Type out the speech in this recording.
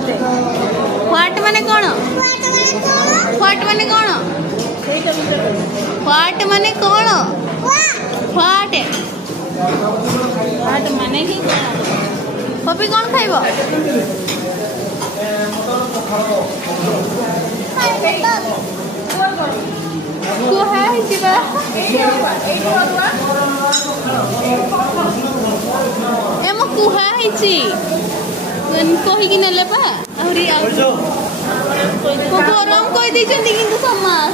what माने कौन what माने कौन व्हाट माने कौन व्हाट व्हाट माने ही पपी कौन खाइब कुहा हिबा एम कुहा हिची कही कि नेले पा आहुरी गरम कही दी समस्त